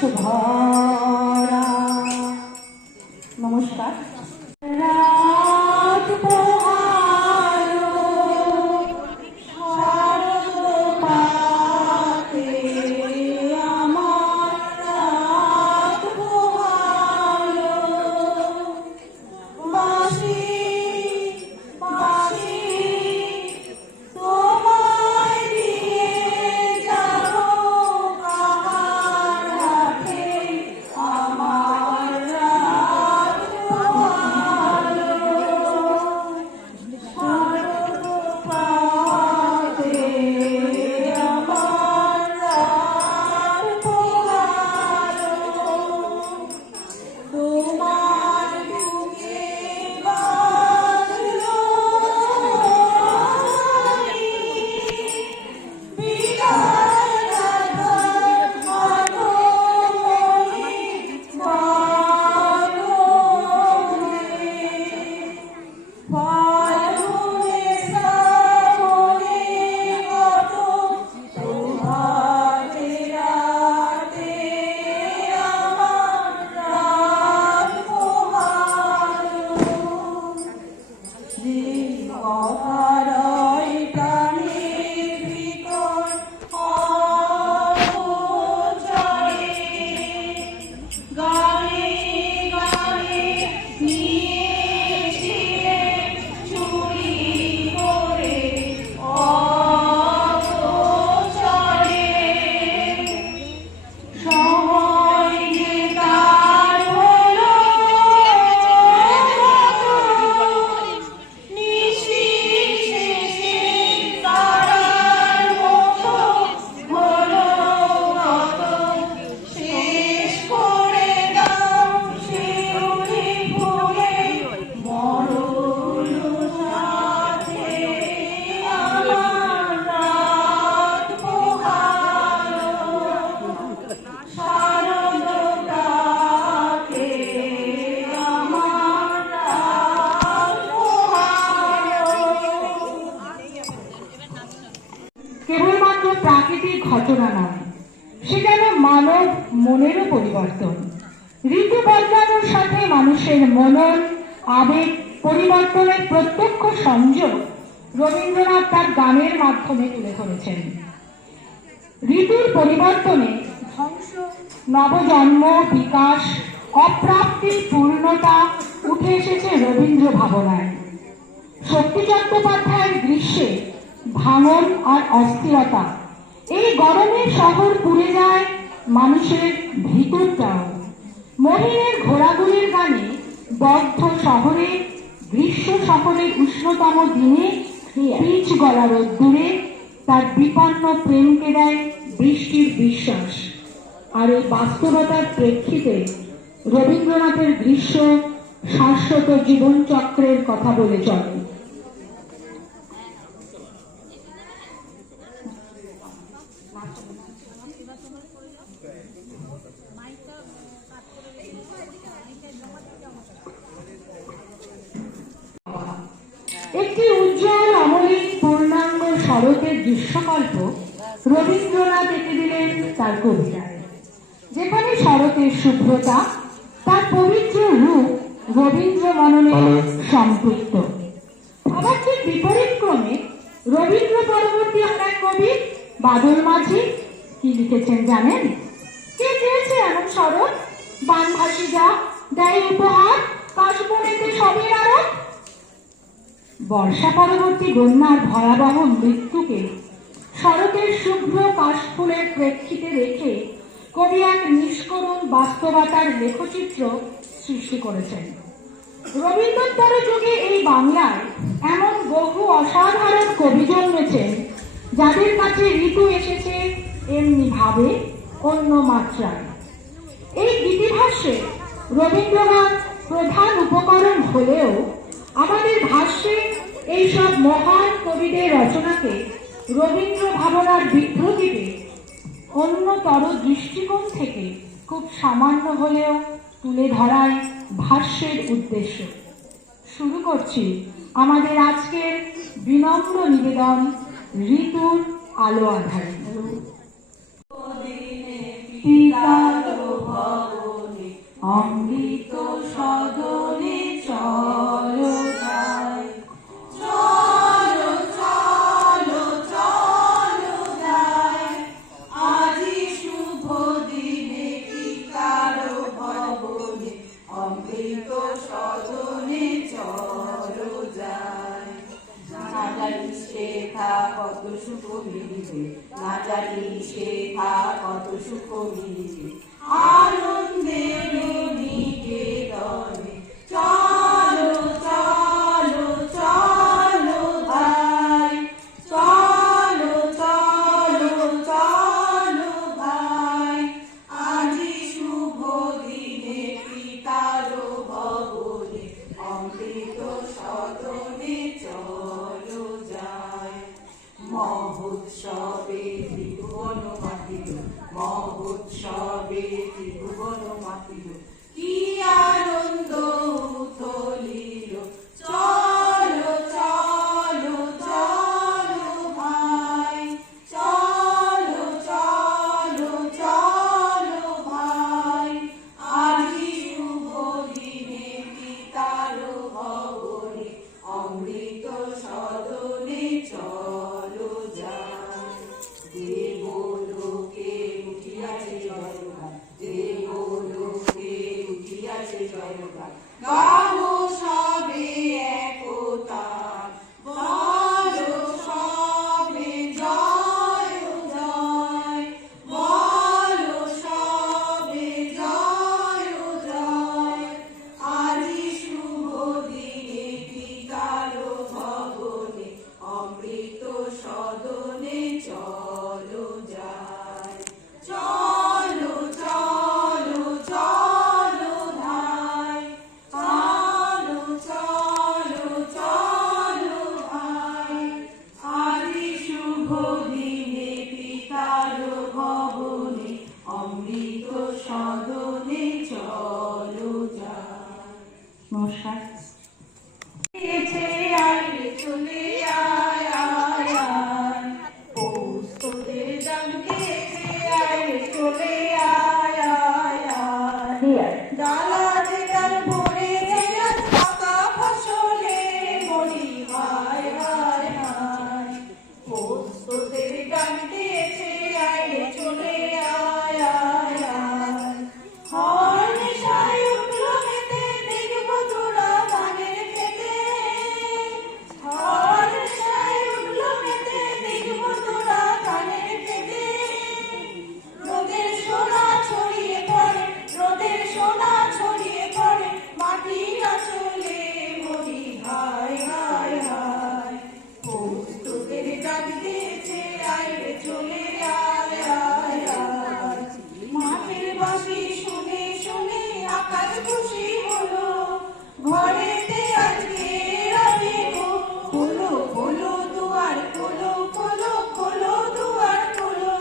ধরা। নমস্কার। রাত পোহালো শারদ পাতে, আমার রাত পোহালো। বাঁশি বাঁশি তোমায় দিয়ে যাব কাহার হাতে, আমার রাত পোহালো। শারদ পাতে আমার রাত পোহালো। তোমার বুকে বাঁধলো বিদায় রাধার মাধবী, ফাল্গুনে শ্রাবণে কত প্রভাতে রাতে আমার রাত পোহালো। যে কথারয় প্রাণের ভিতর অগোচরে গানে গানে নিয়েছিলেন চুরি করে অগোচরে, সময় যে তার হলো নিশি শেষে তারার মতো হলো কত, শেষ করে দাও শিউলি ফুলে মরণ সাথে, আমার রাত পোহালো। শারদ ডাকে আমার রাত পোহালো। কেবলমাত্র প্রাকৃতিক ঘটনা নয়, সে যেন মানব মনেরও পরিবর্তন। ঋতু বদলানোর সাথে মানুষের মনন আবেগ পরিবর্তনের প্রত্যক্ষ সংযোগ রবীন্দ্রনাথ তার গানের মাধ্যমে তুলে ধরেছেন। ঋতুর পরিবর্তনে ধ্বংস, নবজন্ম, বিকাশ, অপ্রাপ্তির পূর্ণতা উঠে এসেছে রবীন্দ্র ভাবনায়। শক্তি চট্টোপাধ্যায়ের গ্রীষ্মে ভাঙন আর অস্থিরতা, এই গরমে শহর পুড়ে যায় মানুষের ভিতরটাও। মহিনের ঘোড়াগুলির গানে বদ্ধ শহরে, গ্রীষ্ম শহরের উষ্ণতম দিনে পিচ গলা রোদ্দুরে তার বিপন্ন প্রেমকে দেয় বৃষ্টির বিশ্বাস। আর এই বাস্তবতার প্রেক্ষিতে রবীন্দ্রনাথের গ্রীষ্ম শাশ্বত জীবনচক্রের কথা বলে চলে। একটি উজ্জ্বল অমলিন পূর্ণাঙ্গ শরতের দৃশ্যকল্প রবীন্দ্রনাথ এঁকে দিলেন তার কবিতায়, যেখানে শরতের শুভ্রতা, তার পবিত্র রূপ রবীন্দ্র মননে সম্পৃক্ত। আবার ঠিক বিপরীত ক্রমে রবীন্দ্র পরবর্তী এক কবি বাদল মাঝি কি লিখেছেন জানেন? কে চেয়েছে এমন শরৎ, বানভাসী যা দেয় উপহার, কাশবনেতে সবের আরত। বর্ষা পরবর্তী বন্যার ভয়াবহ মৃত্যুকে শরতের শুভ্র কাশফুলের প্রেক্ষিতে রেখে কবি এক নিষ্করুণ বাস্তবতার লেখচিত্র সৃষ্টি করেছেন। রবীন্দ্রোত্তর যুগে এই বাংলায় এমন বহু অসাধারণ কবি জন্মেছেন, যাদের কাছে ঋতু এসেছে এমনি ভাবে, অন্য মাত্রায়। এই গীতিভাষ্যে রবীন্দ্রনাথ প্রধান উপকরণ হলেও আমাদের ভাষ্যে এইসব মহান কবিদের রচনাকে রবীন্দ্র ভাবনার বিভ্রতিতে অন্যতর দৃষ্টিকোণ থেকে খুব সামান্য হলেও তুলে ধরাই ভাষ্যের উদ্দেশ্য। শুরু করছি আমাদের আজকের বিনম্র নিবেদন ঋতুর আলো আধারে। ভবনে অমৃত সদনে চলো যাই, চলো চলো চলো যাই, আজি শুভ দিনে পিতার ভবনে অমৃত সদনে চলো যাই। না জানি শেখা কত সুখ মিলিবে, না জানি শেখা কত সুখ মিলিবে, আনন্দের নিকেতনে চলো চলো চলো ভাই, চলো চলো চলো ভাই, আজি শুভ দিনে পিতার ভবনে অমৃত সদনে চলো যাই। মহোৎসবে ত্রিভুবন মাতিল, মহোৎসবে ত্রিভুবন মাতিল, কি আনন্দ উথলিল, চলো চলো চলো ভাই, চলো চলো চলো ভাই, আজি শুভ দিনে পিতার ভবনে অমৃত সদনে চলো যাই। দেবলোকে উঠিয়াছে জয়গান, দেবলোকে উঠিয়াছে জয়গান, গাবো সবে একতা, বলো সবে জয় জয়, বলো সবে জয় জয়, আজি শুভ দিনে পিতার ভবনে অমৃত সদনে চলো যাই, চলো চলো চলো ভাই, চলো চলো চলো ভাই, আজি শুভ দিনে পিতার ভবনে অমৃত সদনে চলো যাই। নমস্কার। চলে আয় আয় আয়, পৌষ তোদের ডাক দিয়েছে, আয় চলে আয় আয় আয়, ডালা যে ডাল ভরেছে আজ পাকা ফসলে মরি হায় হায় হায়, পৌষ তোদের ডাক দিয়েছে, আয় চলে আয় আয় আয়, হর নেশায় উঠল মেতে, দেখবো তোরা ধানের খেতে, হর নেশায় উঠল মেতে, দেখবো তোরা ধানের খেতে, রোদের সোনা ছড়িয়ে পড়ে, রোদের সোনা ছড়িয়ে পড়ে, মাটির আঁচলে মরি হায় হায় হায়, পৌষ তোদের ডাক দিয়েছে, আয় রে চলে আয় আয় আয়, মাঠের বাঁশি শুনে শুনে আকাশ খুশি হলো, ঘরেতে আজকে রবে গো, খোলো খোলো দুয়ার খোলো, খোলো খোলো দুয়ার খোলো,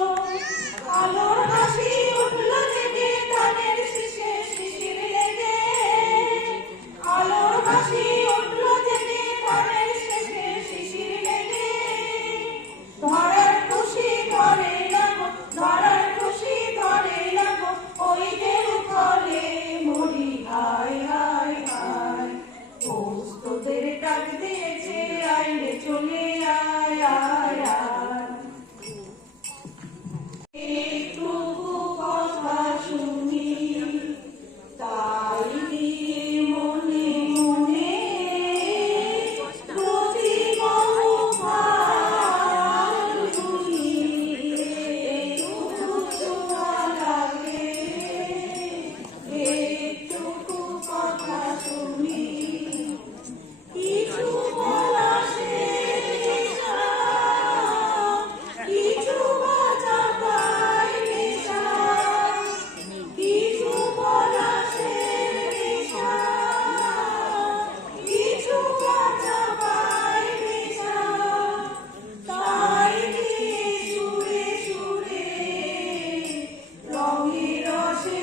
আলোর হাসি উঠল জেগে ধানের শীষে শিশির লেগে, আলোর হাসি উঠল জেগে ধানের শীষে শিশির লেগে, ধরার খুশি ধরে লাগো, ধরার খুশি ধরে লাগো, ওই যে ফলে মরি হায় হায় হায়, পৌষ তোদের ডাক দিয়েছে, আয় রে চলে আয় আয় আয়, একটুকু কথা শুনি তাই নিয়ে মনে মনে, প্রতি মহাভার শুনি, একটুকু ছোঁয়া লাগে, একটুকু কথা শুনি, কিছু বলা শেষ না, কিছু বাঁচা পাই নেশা, কিছু বলা শেষ না, কিছু বাঁচা পাই নেশা, তাই নিয়ে সুরে সুরে রঙে রসে